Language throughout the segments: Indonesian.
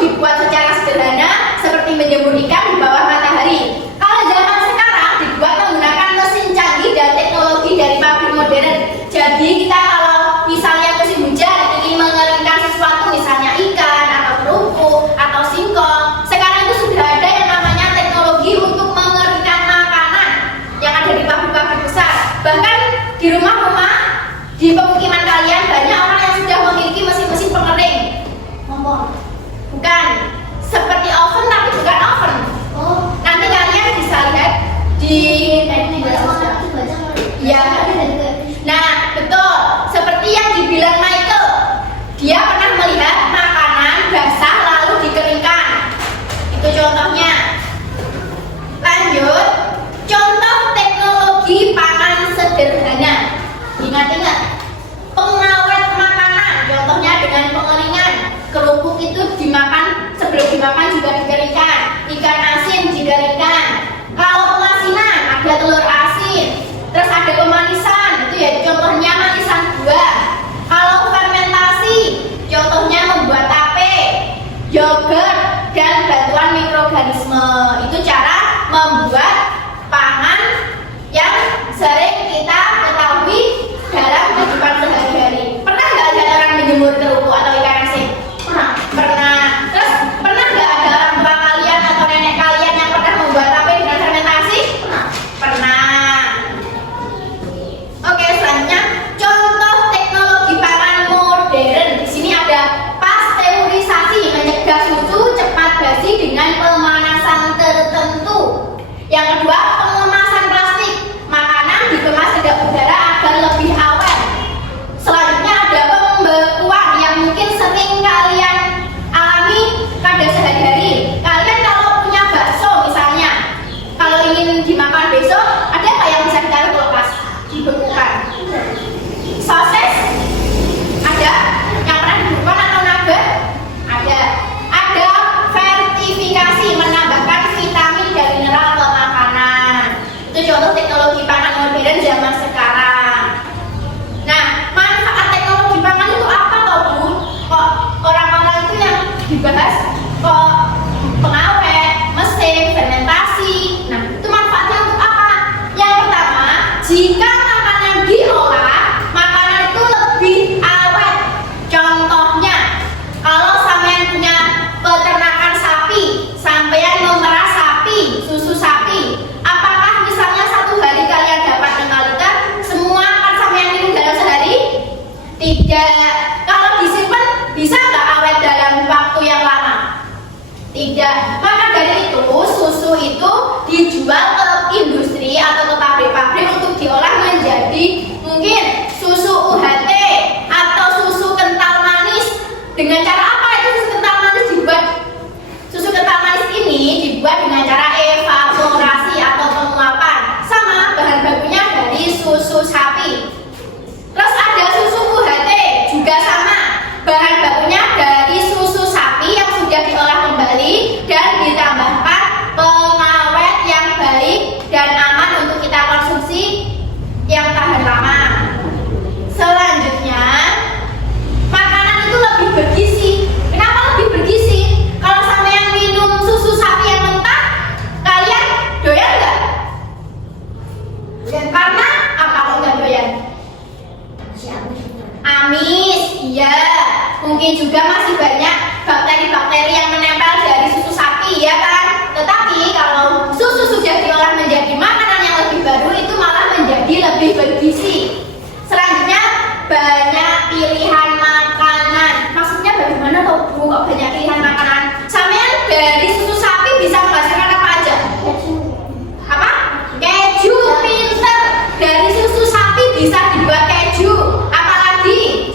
dibuat secara sederhana seperti menjemur ikan di bawah matahari. Kalau zaman sekarang dibuat menggunakan mesin canggih dan teknologi dari pabrik modern. Jadi kita kalau misalnya musim hujan ingin mengeringkan sesuatu, misalnya ikan atau kerupuk atau singkong, sekarang itu sudah ada yang namanya teknologi untuk mengeringkan makanan yang ada di pabrik-pabrik besar. Bahkan di rumah-rumah, di pemukiman kalian banyak orang yang sudah memiliki mesin-mesin pengering. Bukan seperti oven, tapi bukan oven. Nanti kalian bisa lihat di ya. Nah, betul. Seperti yang dibilang Michael, dia pernah melihat makanan basah lalu dikeringkan. Itu contohnya. Lanjut, contoh teknologi pangan sederhana. Ingat-ingat, pengawet makanan, contohnya dengan pengeringan. Kerupuk itu dimakan, sebelum dimakan juga dikeringkan. Ikan asin dikeringkan. Kalau pengasinan ada telur asin. Terus ada pemanisan, itu ya contohnya manisan buah. Kalau fermentasi, contohnya membuat tape, yogurt, dan bantuan mikroorganisme. Itu cara membuat pangan yang sering kita ketahui dalam kehidupan sehari-hari. Pernah nggak ada orang menjemur kerupuk atau ikan asin? Pernah. Terus pernah nggak ada orang tua kalian atau nenek kalian yang pernah membuat tape dengan fermentasi? Pernah. Oke, selanjutnya contoh teknologi pangan modern. Di sini ada pasteurisasi, mencegah susu cepat basi dengan pemanasan tertentu. Yang kedua, pengemasan plastik, makanan dikemas kedap udara agar lebih awet. Selanjutnya ada pembekuan yang mungkin sering kalian alami pada sehari-hari. Kalian kalau punya bakso misalnya, kalau ingin dimakan besok, ada nggak yang bisa ditaruh kulkas? Dibekukan. Sosis ada yang pernah dibekukan atau nugget? Ada. Ada vertifikasi, menambahkan vitamin dan mineral ke makanan. Itu contoh teknologi pangan modern zaman sekarang. Nah, manfaat teknologi pangan itu apa toh, Bu? Kok orang-orang itu yang dibahas kok pengawet, mesin, fermentasi. Nah, itu manfaatnya untuk apa? Yang pertama, jika makanan diolah, makanan itu lebih awet. Contohnya, kalau sampean punya peternakan sapi, sampean memerah sapi, susu sapi, apakah misalnya satu hari kalian dapat 5 liter, semua akan sampean minum dalam sehari? Tidak. Kalau disimpan, bisa nggak awet dalam waktu yang lama? Tidak. Maka dari itu, susu itu dijual ke industri atau ke pabrik-pabrik untuk diolah menjadi mungkin susu UHT atau susu kental manis. Dengan cara apa itu susu kental manis dibuat? Susu kental manis ini dibuat dengan cara evaporasi atau penguapan. Sama, bahan bakunya dari susu sapi. Terus ada susu UHT, juga sama. Bahan bakunya dari susu sapi yang sudah diolah kembali dan ditambahkan pengawet yang baik dan aman untuk kita konsumsi yang tahan lama. Selanjutnya, makanan itu lebih bergizi. Kenapa lebih bergizi? Kalau sampean minum susu sapi yang mentah, kalian doyan nggak? Karena apa kok nggak doyan? Amis, iya. Mungkin juga masih banyak bakteri-bakteri yang menempel dari susu sapi, ya kan? Tetapi kalau susu sudah diolah menjadi makanan yang lebih baru, itu malah menjadi lebih bergizi. Selanjutnya, banyak pilihan makanan. Maksudnya bagaimana toh, Bu, kok banyak pilihan makanan? Sampean dari susu sapi bisa menghasilkan apa aja? Apa? Keju, pinter. Dari susu sapi bisa dibuat keju. Apalagi?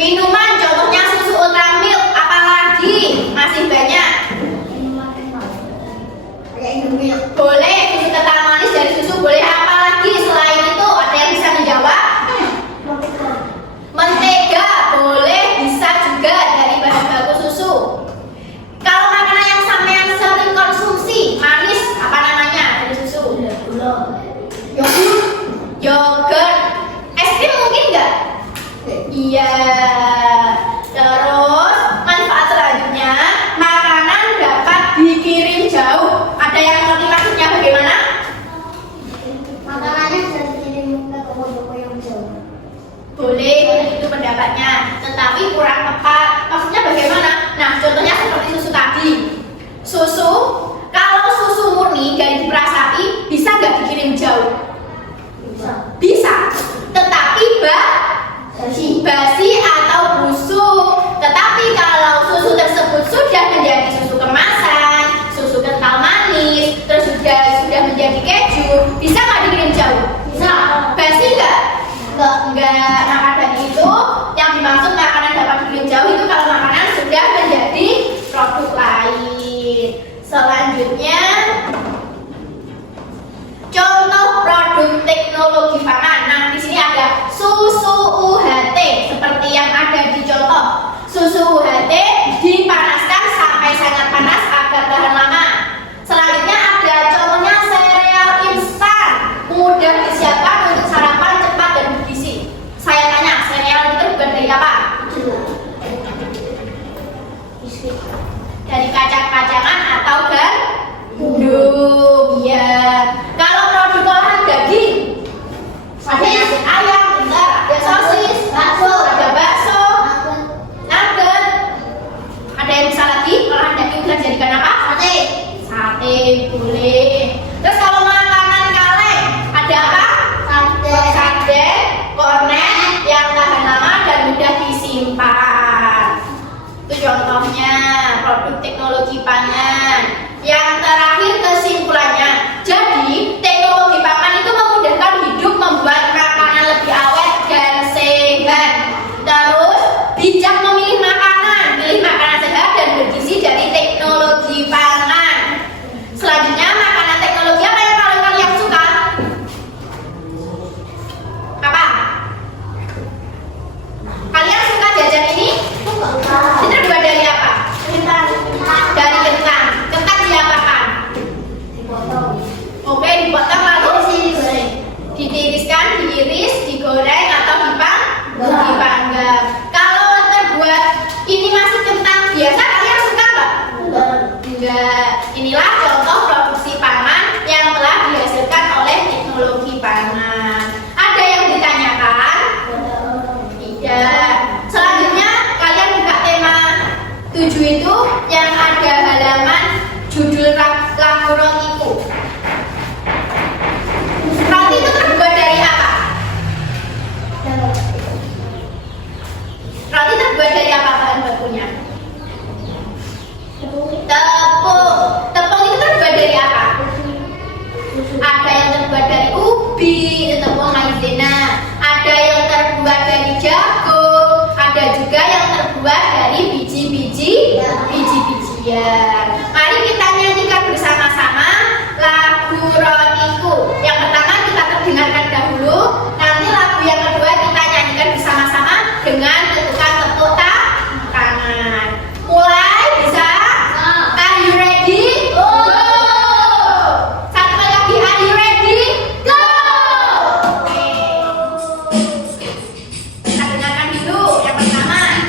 Minuman, contohnya susu ultra milk. Apalagi? Masih banyak. Boleh susu kental manis dari susu, boleh apa lagi selain itu? Ada yang bisa menjawab? Mentega, boleh, bisa juga dari bahan baku susu. Kalau makanan yang sampean sering konsumsi, manis, apa namanya dari susu? Yogurt, es krim mungkin nggak? Iya. Terus Bisa, tetapi basi atau busuk. Tetapi kalau susu tersebut sudah menjadi susu kemasan, susu kental manis, terus sudah menjadi keju, bisa nggak dikirim jauh? Bisa. Basi nggak? Enggak. Maka dari itu yang dimaksud makanan dapat dikirim jauh itu kalau makanan sudah menjadi produk lain. Selanjutnya, contoh produk teknologi pangan. Nah, di sini ada susu UHT seperti yang ada di contoh. Susu UHT dipanaskan sampai sangat panas agar tahan lama. Selanjutnya ada contohnya sereal instan, mudah disiapkan untuk sarapan cepat dan bergizi. Saya tanya, sereal itu terbuat dari apa? Dari kacang-kacangan atau gandum? Ya. Kalau produk olahan daging, ada nasi ayam, ada sosis, ada bakso, nugget. Ada yang bisa lagi olahan daging bisa dijadikan apa? Sate boleh. Terus kalau makanan kaleng ada apa? Sate, kornet yang tahan lama dan mudah disimpan. Itu contohnya produk teknologi pangan. Yang terakhir kesimpulannya, jadi teknologi pangan itu memudahkan hidup, membuat makanan lebih awet dan sehat. Terus bijak memilih makanan, pilih makanan sehat dan bergizi dari teknologi pangan. Selanjutnya, makanan teknologi apa yang paling kalian suka? Apa? Kalian suka jajan ini? Ini terbuat dari apa? Dari kentang. Kentang diapakan? Oke, dipotong lalu ditiriskan, diiris, digoreng atau dipanggang. Kalau terbuat ini masih kentang biasa, kalian suka nggak? Enggak. Inilah contoh produksi pangan yang telah dihasilkan oleh teknologi pangan. Ada yang ditanyakan? Tidak. Selanjutnya kalian buka tema 7 itu yang ada halaman judul lagu rotiku. Roti itu terbuat dari apa? Roti terbuat dari apa bahan bakunya? Tepung. Tepung itu terbuat dari apa? Ada yang terbuat dari ubi, itu tepung maizena. Ada yang terbuat dari jagung. Ada juga yang terbuat dari biji-bijian. Mari kita nyanyikan bersama-sama lagu rotiku. Yang pertama kita terdengarkan dahulu, nanti lagu yang kedua kita nyanyikan bersama-sama dengan bentukan tepuk tangan. Mulai bisa? Are you ready? Go! Satu kali lagi, are you ready? Go! Oke. Kita dengarkan dulu yang pertama.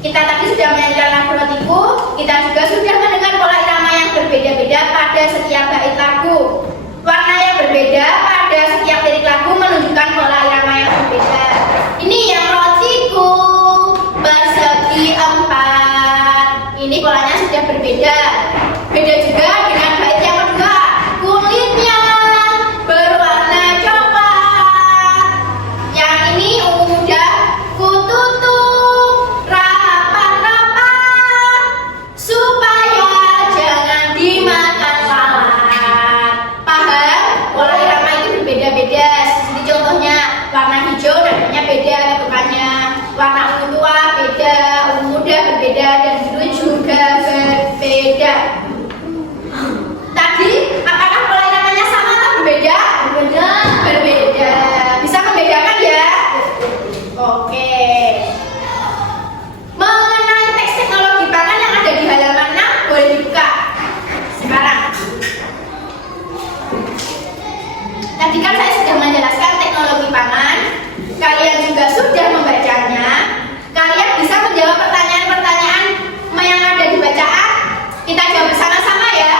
Kita tadi sudah menyanyikan lagu rotiku, kita juga sudah mendengar pola irama yang berbeda-beda pada setiap bait lagu. Warna yang berbeda pada setiap lirik lagu menunjukkan pola irama yang berbeda. Ini yang rotiku bersegi 4. Ini polanya sudah berbeda. Beda juga dengan bait yang kedua. Kulitnya berwarna coklat. Yang ini ungu muda kututup rapat-rapat supaya jangan dimakan lalat. Paham? Pola irama itu berbeda-beda. Jadi contohnya warna hijau nadanya beda bentukannya. Warna ungu tua beda, ungu muda berbeda, dan biru juga berbeda. Tadi apakah pola iramanya sama atau berbeda? Berbeda. Berbeda. Bisa membedakan ya? Oke. Mengenai teks teknologi pangan yang ada di halaman 6 boleh dibuka sekarang. Tadi kan saya sudah menjelaskan teknologi pangan. Kalian juga sudah membacanya. Kalian bisa menjawab pertanyaan-pertanyaan yang ada di bacaan. Kita jawab bersama-sama ya.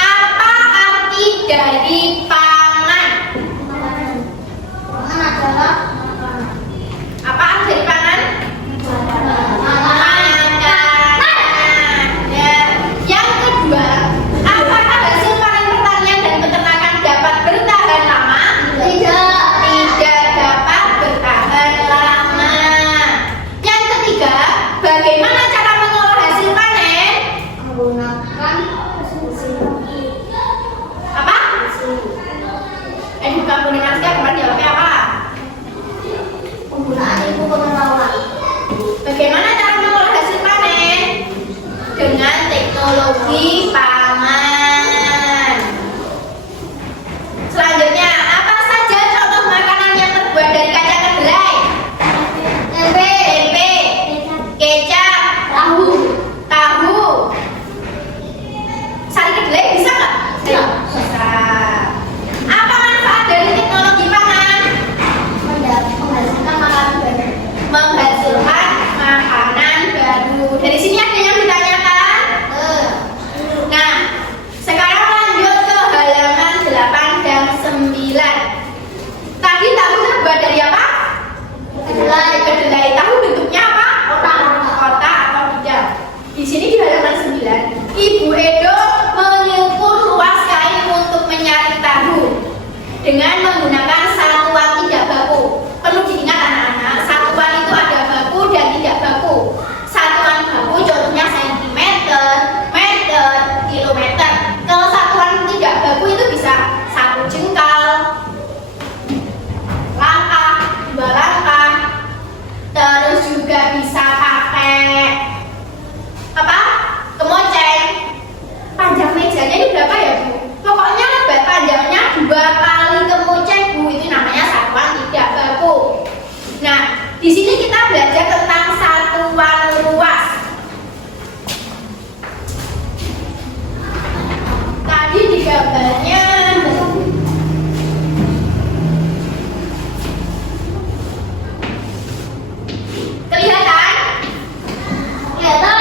Apa arti dari pangan? Pangan adalah Apa arti dari pangan? Makanan. Ya. Yang kedua, apakah hasil panen pertanian dan peternakan dapat bertahan lama? tidak. Tidak dapat bertahan lama. Yang ketiga, bagaimana cara mengolah hasil panen? Menggunakan Apa? Bukan komunikasi, kemarin jawabnya apa? penggunaan ilmu pengetahuan. Bagaimana cara mengolah hasil panen? Dengan teknologi pangan. Selanjutnya, apa saja contoh makanan yang terbuat dari kacang kedelai? Tempe, Tempe, kecap, tahu. Sari kedelai bisa nggak? Bisa. Bisa. Apa manfaat dari teknologi pangan? menghasilkan makanan baru. Menghasilkan makanan baru. Dari sini ada yang ditanyakan? Nah, sekarang lanjut ke halaman 8 dan 9. Tadi tahu terbuat dari apa? Kedelai. Kedelai. Tahu bentuknya apa? Kotak atau tidak? Di sini di halaman 9, Ibu Edo menyukur luas kain untuk menyaring tahu dengan menggunakan satuan tidak baku. Perlu diingat anak-anak, satuan itu ada baku dan tidak baku. Satuan baku contohnya sentimeter, meter, kilometer. Kalau satuan tidak baku itu bisa 1 jengkal, langkah, 2 langkah. Terus juga bisa pakai apa? Kemoceng. Panjang mejanya ini berapa ya, Bu? Pokoknya lebar panjangnya 2 kali kemoceng, Bu. Itu namanya satuan tidak baku. Nah, di sini kita belajar tentang satuan ruas. Tadi di gambarnya kelihatan? Kelihatan.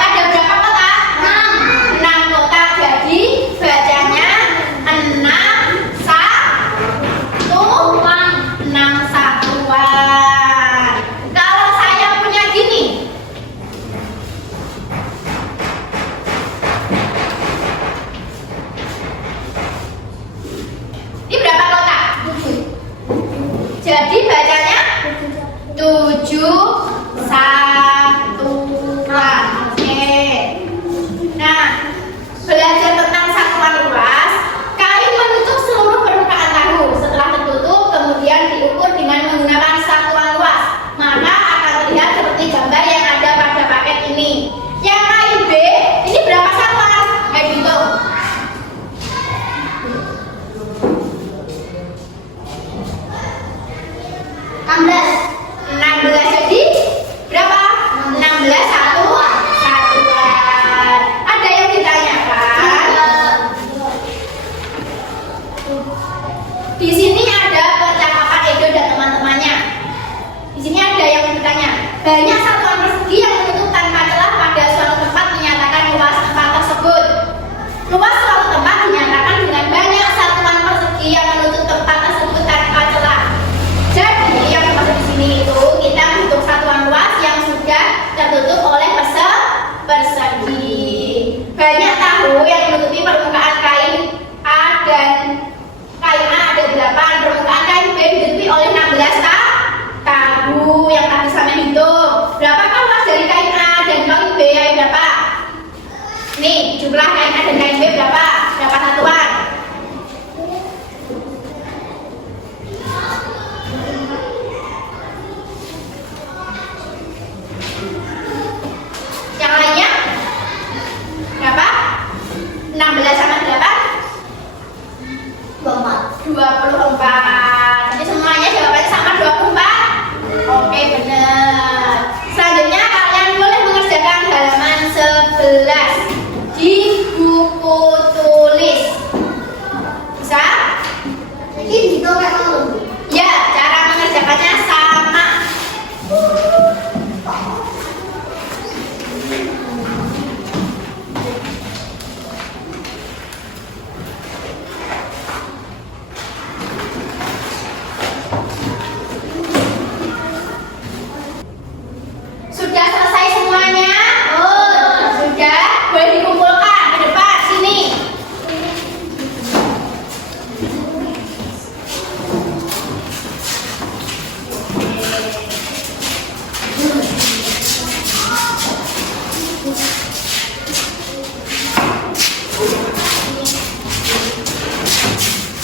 Ada berapa kotak? 6. 6 kotak. Jadi bacanya 6 satuan. 6 satuan. Kalau saya banyak satuan persegi yang menutup tanpa celah pada suatu tempat menyatakan luas tempat tersebut. Luas suatu tempat dinyatakan dengan banyak satuan persegi yang menutup tempat tersebut tanpa celah. Jadi yang dimaksud di sini itu kita butuh satuan luas yang sudah tertutup oleh persegi. Banyak tahu yang menutupi permukaan kain A dan kain A ada 8, permukaan kain B ditutupi oleh 16 tahu yang tadi sama hitung. Berapakah luas dari kain A dan kain B? Ayo berapa? Nih jumlah kain A dan kain B berapa? Berapa satuan? Yang lainnya? Berapa? 16 sama 8? 24. Jadi semuanya jawabannya sama 24. Oke, benar. Selanjutnya kalian boleh mengerjakan halaman 11 di buku tulis. Bisa? Jadi gitu kayak mau. Ya, cara mengerjakannya sama. Sudah selesai semuanya? Oh, sudah. Boleh dikumpulkan ke depan sini.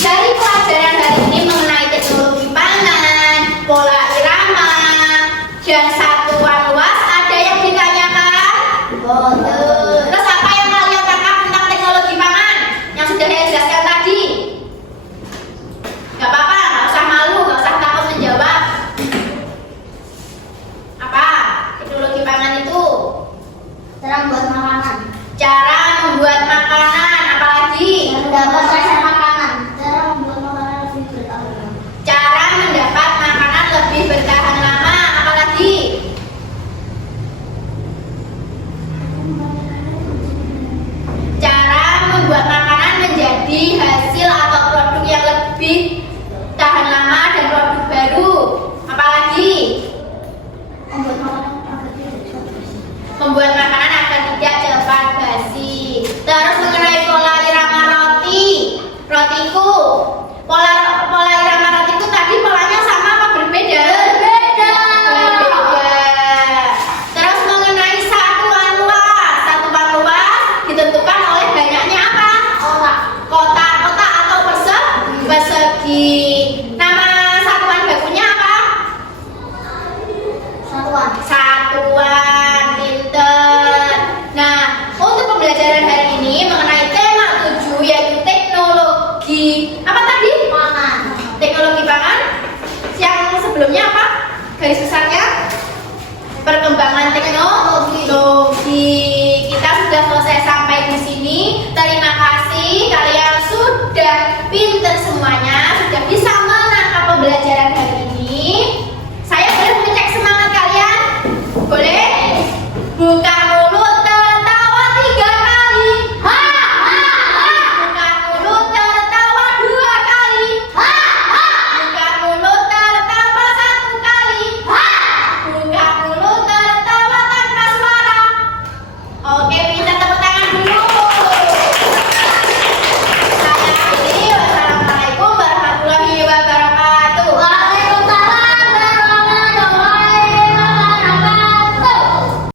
Dari pelajaran hari ini mengenai teknologi pangan, pola irama, dan satuan luas, ada yang ditanyakan? Betul. Terus apa yang kalian tangkap tentang teknologi pangan yang sudah saya jelaskan tadi? Gak apa-apa, gak usah malu, gak usah takut menjawab. Apa teknologi pangan itu? Cara buat makanan. Cara membuat makanan, apalagi? Mendapat rasa makanan. Cara membuat makanan lebih bertahan lama. Cara mendapat makanan lebih bertahan lama, apalagi? Cara membuat makanan menjadi hasil atau produk yang lebih tahan lama dan produk baru, apalagi? Membuat makanan agar tidak cepat basi. Membuat makanan agar tidak cepat basi. Terus mengenai pola irama rotiku, pola irama rotiku tadi polanya sama apa berbeda? Berbeda. Terus mengenai satuan luas ditentukan oleh banyaknya apa? Kotak atau persegi. Nama satuan bakunya apa? Satuan, pinter. Nah, untuk pembelajaran hari ini mengenai tema 7 yaitu teknologi apa tadi? Pangan. Teknologi pangan. Yang sebelumnya apa? Garis besarnya perkembangan